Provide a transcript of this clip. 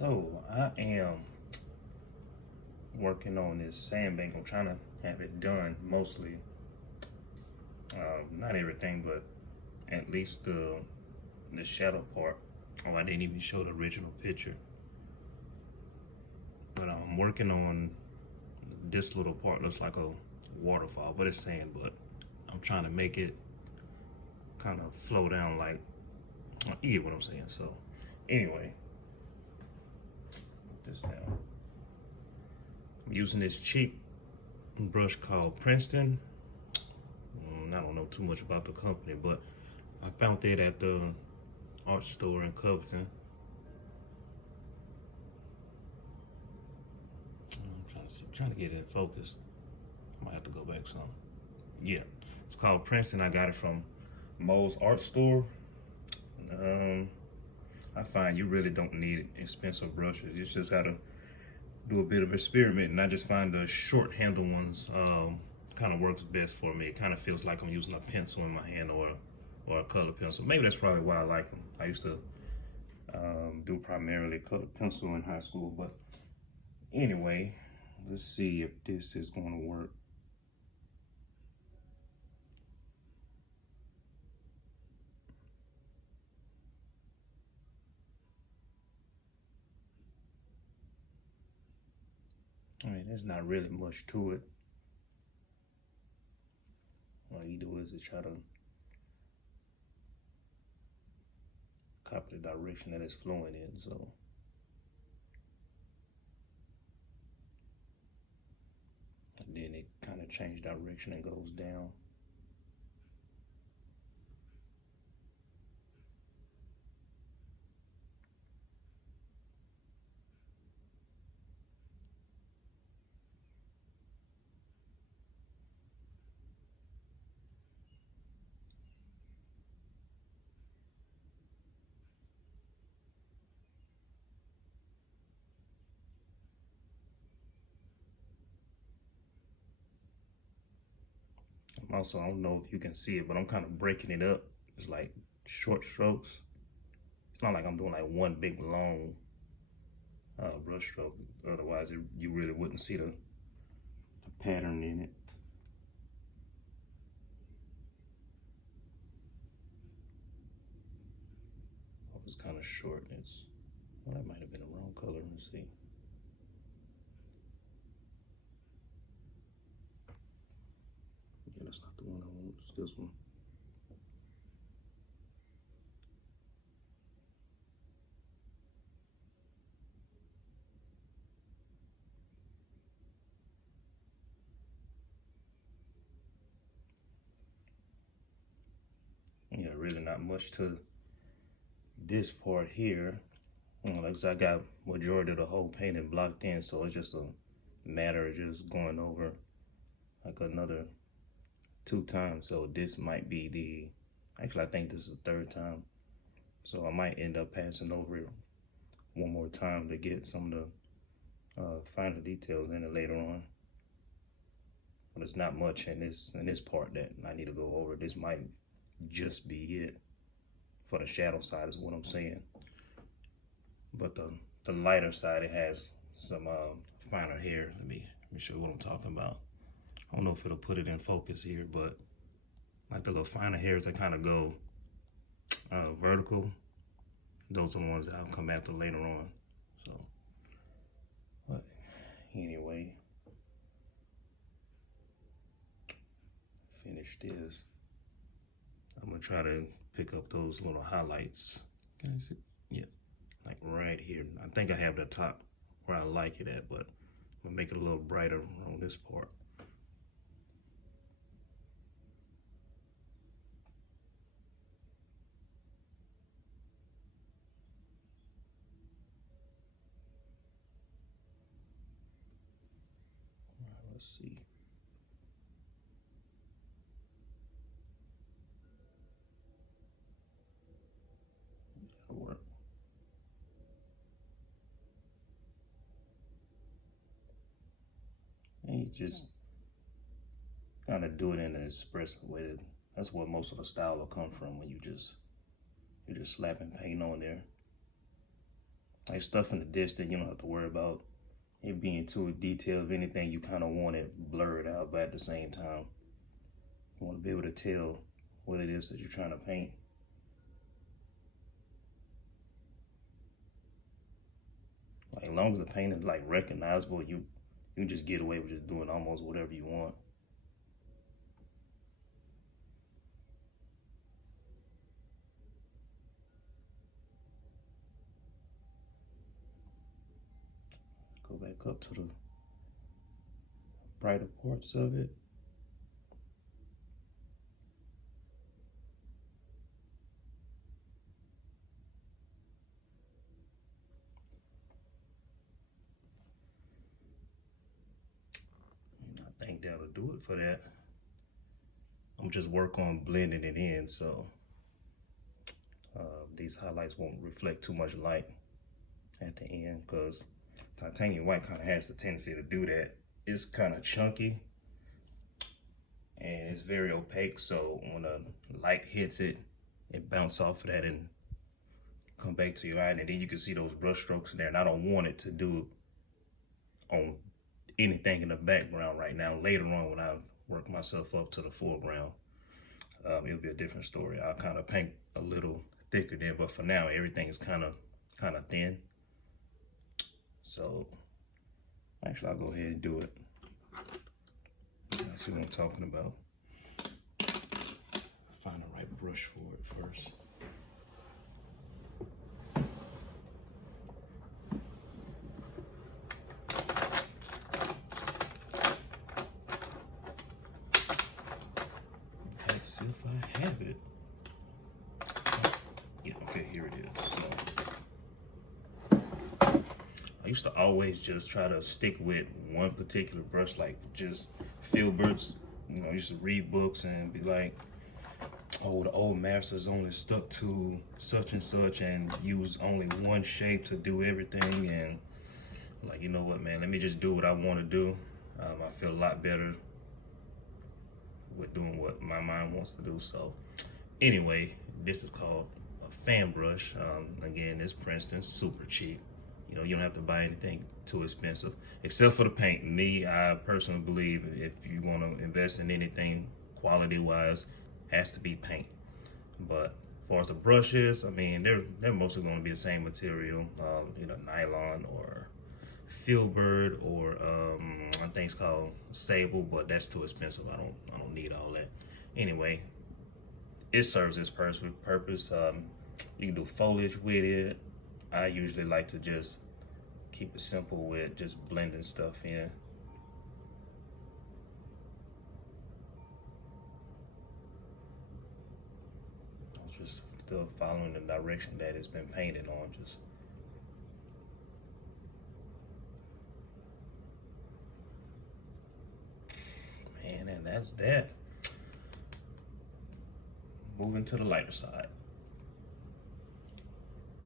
So I am working on this sandbank. I'm trying to have it done mostly. Not everything, but at least the shadow part. Oh, I didn't even show the original picture. But I'm working on this little part. Looks like a waterfall, but it's sand. But I'm trying to make it kind of flow down like, you get what I'm saying. So anyway, put this down. I'm using this cheap brush called Princeton. I don't know too much about the company, but I found it at the art store in Covington. I'm trying to get it in focus. I might have to go back some. Yeah, it's called Princeton. I got it from Mo's art store. I find you really don't need expensive brushes. You just gotta do a bit of experiment, and I just find the short handle ones kind of works best for me. It kind of feels like I'm using a pencil in my hand or a color pencil. Maybe that's probably why I like them. I used to do primarily color pencil in high school, but anyway, let's see if this is going to work. I mean, there's not really much to it. All you do is try to copy the direction that it's flowing in. So, and then it kind of changes direction and goes down. Also, I don't know if you can see it, but I'm kind of breaking it up. It's like short strokes. It's not like I'm doing like one big long brush stroke. Otherwise, you really wouldn't see the pattern in it. It was kind of short. Well, that might have been the wrong color. Let's see. Yeah, that's not the one I want. It's this one. Yeah, really not much to this part here. Like I said, I got majority of the whole painting blocked in, so it's just a matter of just going over like another 2 times. So this might be actually I think this is the third time. So I might end up passing over it one more time to get some of the finer details in it later on. But it's not much in this part that I need to go over. This might just be it for the shadow side is what I'm saying. But the lighter side, it has some finer hair. Let me show you what I'm talking about. I don't know if it'll put it in focus here, but like the little finer hairs that kind of go vertical, those are the ones that I'll come after later on. So, but anyway, finish this. I'm gonna try to pick up those little highlights. Can you see? Yeah, like right here. I think I have the top where I like it at, but I'm gonna make it a little brighter on this part. Let's see. That'll work. And you just kind of do it in an expressive way. That's where most of the style will come from when you're just slapping paint on there. Like stuff in the distance, you don't have to worry about it being too detailed. If anything, you kind of want it blurred out, but at the same time, you want to be able to tell what it is that you're trying to paint. Like, as long as the paint is like recognizable, you just get away with just doing almost whatever you want. Go back up to the brighter parts of it. And I think that'll do it for that. I'm just work on blending it in, so these highlights won't reflect too much light at the end, because titanium white kind of has the tendency to do that. It's kind of chunky and it's very opaque, so when the light hits it, it bounces off of that and come back to your eye, and then you can see those brush strokes in there. And I don't want it to do on anything in the background right now. Later on, when I work myself up to the foreground, it'll be a different story. I'll kind of paint a little thicker there, but for now, everything is kind of thin. So actually, I'll go ahead and do it. See what I'm talking about. Find the right brush for it first. Let's see if I have it. Yeah, okay, here it is. So, I used to always just try to stick with one particular brush, like just Filberts. You know, I used to read books and be like, oh, the old masters only stuck to such and such and use only one shape to do everything. And like, you know what, man, let me just do what I want to do. I feel a lot better with doing what my mind wants to do. So anyway, this is called a fan brush. Again, it's Princeton, super cheap. You know, you don't have to buy anything too expensive, except for the paint. Me, I personally believe if you want to invest in anything quality-wise, has to be paint. But as far as the brushes, I mean, they're mostly going to be the same material, either nylon or Filbert, or I think it's called Sable, but that's too expensive. I don't need all that. Anyway, it serves its purpose. You can do foliage with it. I usually like to just keep it simple with just blending stuff in. I'm just still following the direction that it's been painted on. Just man, and that's that. Moving to the lighter side.